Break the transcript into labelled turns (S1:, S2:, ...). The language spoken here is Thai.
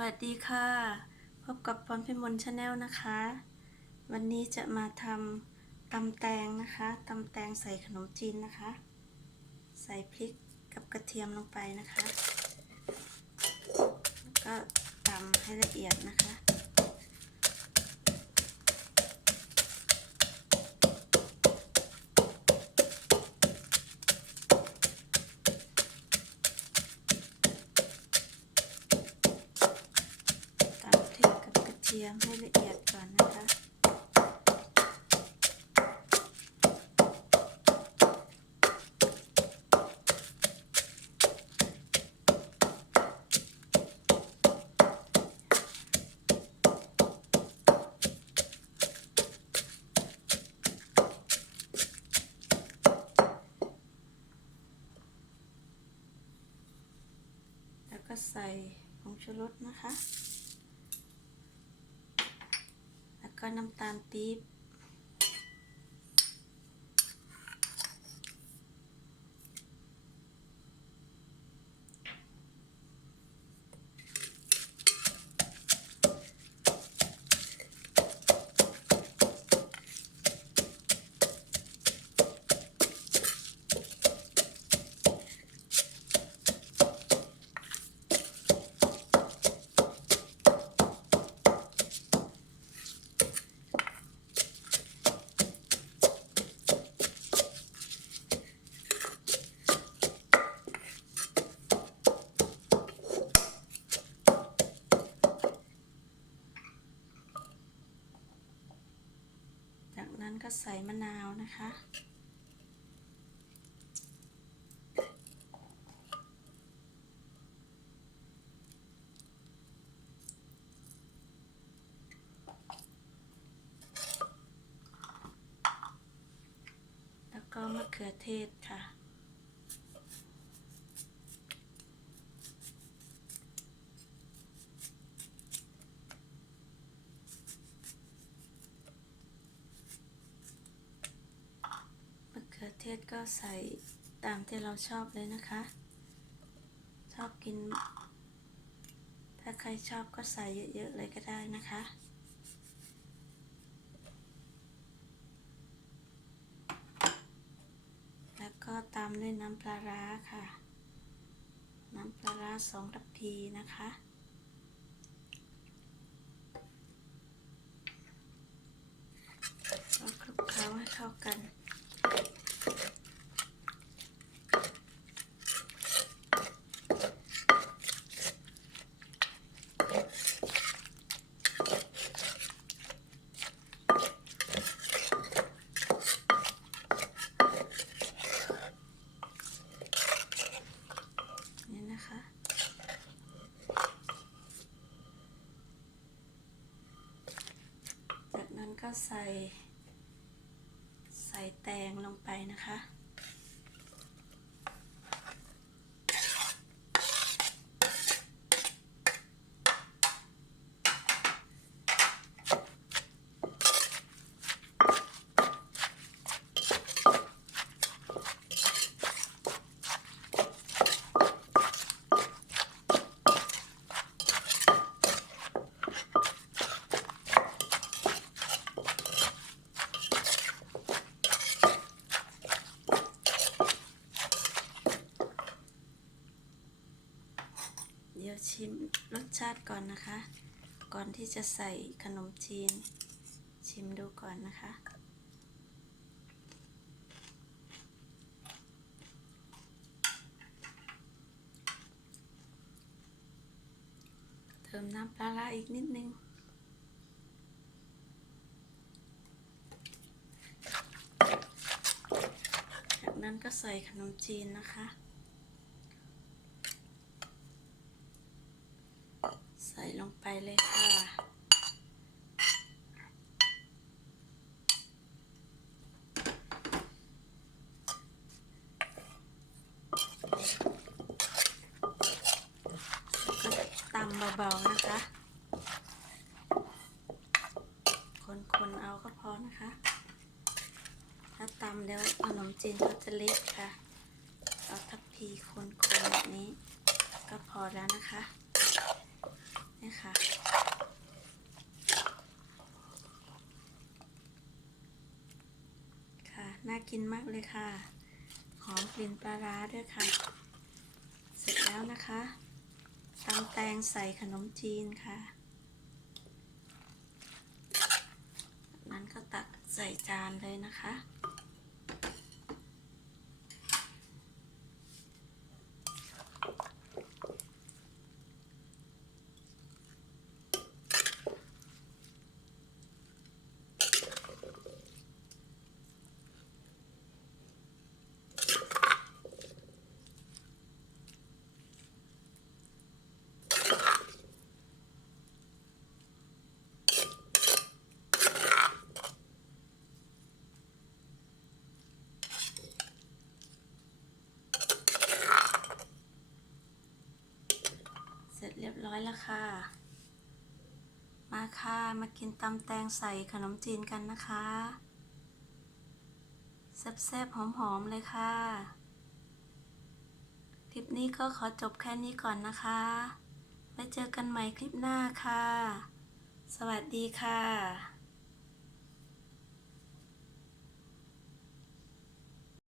S1: วัสดีค่ะ พบกับพรพิมลชาแนลนะคะ วันนี้จะมาทำตำแตงนะคะตำแตงใส่ขนมจีนนะคะ ใส่พริกกับกระเทียมลงไปนะคะ แล้วก็ตำให้ละเอียดนะคะ ตำพริกกับกระเที ยมให้ละเอียดก่อนนะคะแล้วก็ใส่ผงชูรสนะคะ แล้ว ก็น้ำตาลปี๊บ นั้นก็ใส่มะนาวนะคะ แล้วก็มะเขือเทศค่ะ มะ เทศก็ใส่ตามที่เราชอบเลยนะคะ ชอบกิน ถ้าใครชอบก็ใส่เยอะๆเลยก็ได้นะคะแล้วก็ตามด้วยน้ำปลาร้าค่ะ น้ำปลาร้าสองทัพพีนะคะ ก็คลุกเคล้าให้เข้ากันนะคะ จากนั้นก็ ใส่ ใส่แตงลงไปนะคะ เดี๋ยวชิม รสชาติก่อนนะคะ ก่อนที่จะใส่ขนมจีน ชิมดูก่อนนะคะ เติมน้ำปลาร้าอีกนิดนึงจากนั้นก็ใส่ขนมจีนนะคะ ใส่ลงไปเลยค่ะ ตำเบาๆนะคะ คนๆเอาก็พอนะคะ ถ้าตำแล้วขนมจีนก็จะเละค่ะ เอาทัพพีคนๆแบบนี้ ก็พอแล้วนะคะ นี่ กินมากเลยค่ะ หอมกลิ่นปลาร้าด้วยค่ะ เสร็จแล้วนะคะตำแตงใส่ขนมจีนค่ะ นั้นก็ตักใส่จานเลยนะคะ อยแล้วค่ะ มาค่ะ มากินตำแตงใส่ขนมจีนกันนะคะแซ่บๆหอมๆเลยค่ะ คลิปนี้ก็ขอจบแค่นี้ก่อนนะคะ ไว้เจอกันใหม่คลิปหน้าค่ะ สวัสดีค่ะ